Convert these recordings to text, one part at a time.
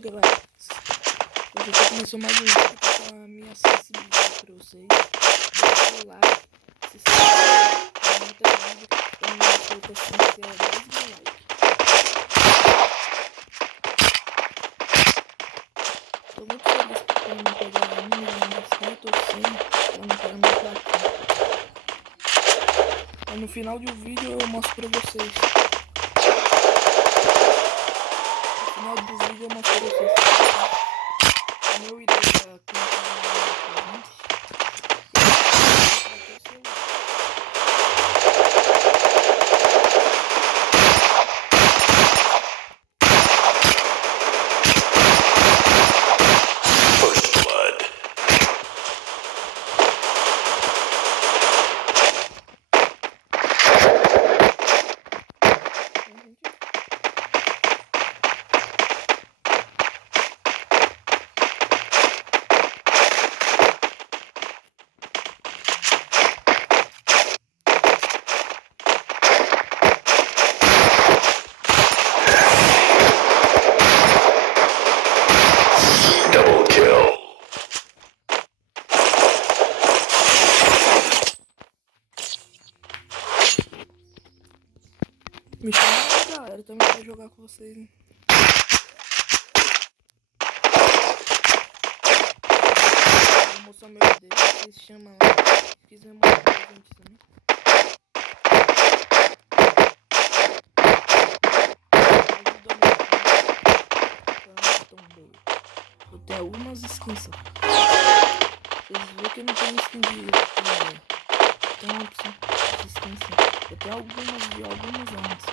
galera, hoje já começou mais um vídeo com a minha sensibilidade pra vocês. Deixa o like, se inscreve, comenta o vídeo, pra minha feita assim que é 10 mil likes. Tô muito feliz por não pegar 1 milhão de inscritos ou 100, pra não pegar minha plaquinha. Aí no final do vídeo eu mostro pra vocês. No final do vídeo eu mostro pra vocês. O meu ID pra quem tá na frente. Me chama aí, galera, também pra jogar com vocês, hein? Vou mostrar meu ID, vocês chamam lá, se quiser mandar pra gente também. Ajuda muito. Eu tenho algumas skins só. Vocês viram que eu não tenho skin de tem uma opção de skin sim. Eu tenho algumas armas só.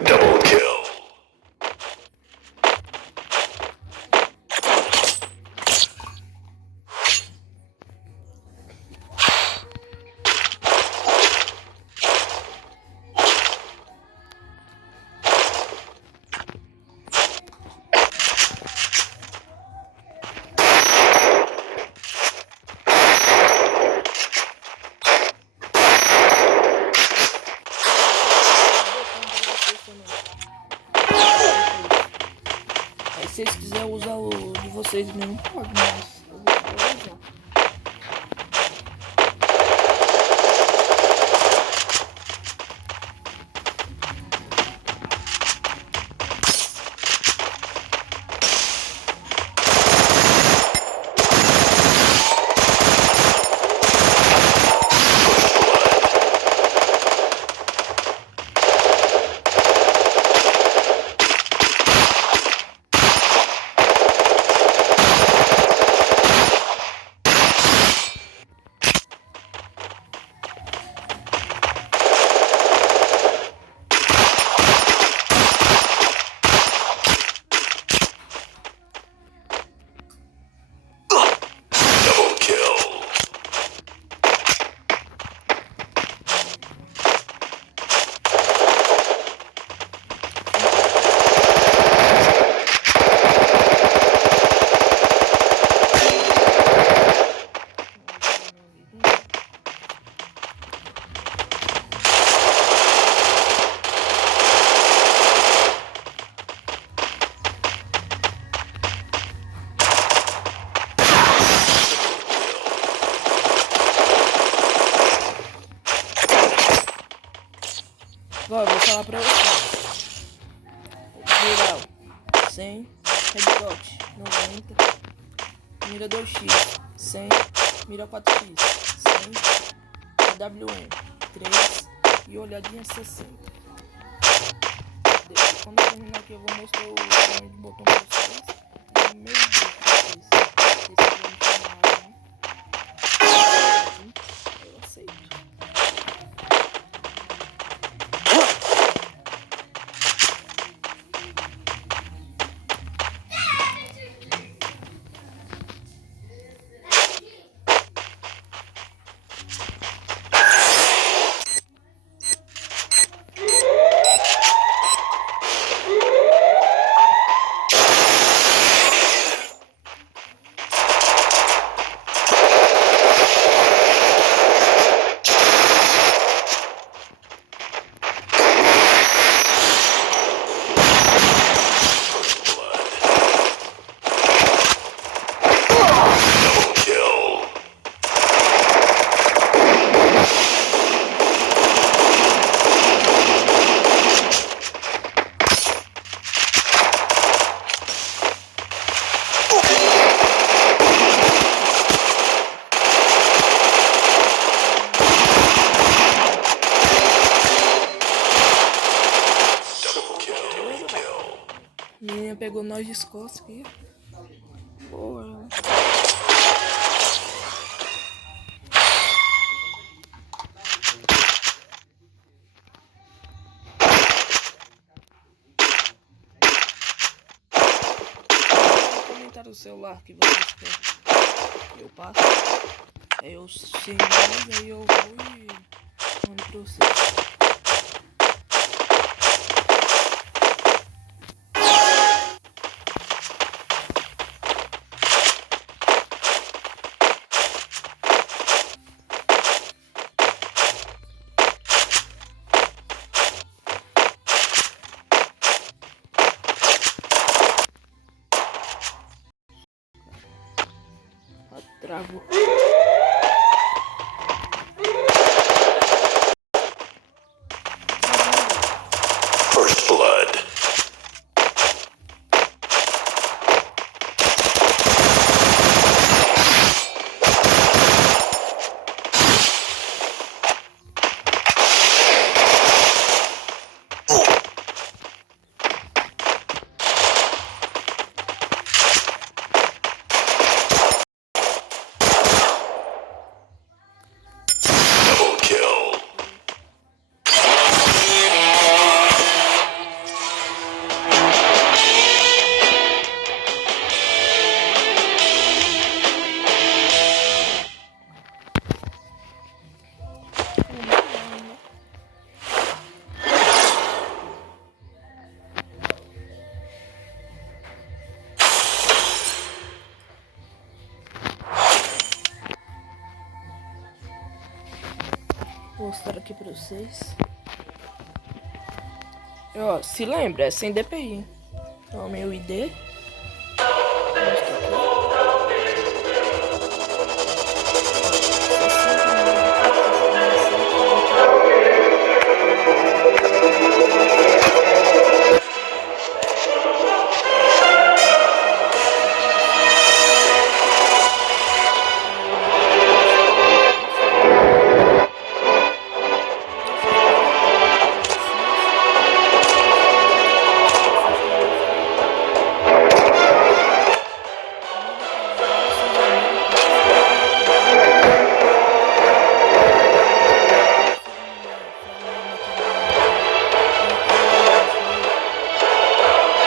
Double kill. Aí se vocês quiserem usar o de vocês mesmo, pode, mas eu vou usar. Ó, vou falar pra vocês. Geral 100, headshot 90. Mira 2x, 100. Mira 4x, 100. AWM, 3. E olhadinha 60. Quando eu terminar aqui, eu vou mostrar o tamanho de botão pra vocês. E meu Deus, vocês vão me chamar, né? Eu aceito. Menina pegou nós de costas aqui. Boa. Comentar o celular que vocês querem. Eu passo. Aí eu sei mais, aí eu vou e mando pra vocês. Travou. First blood. Vou mostrar aqui pra vocês. Ó, se lembra, é sem DPI. Ó, meu ID.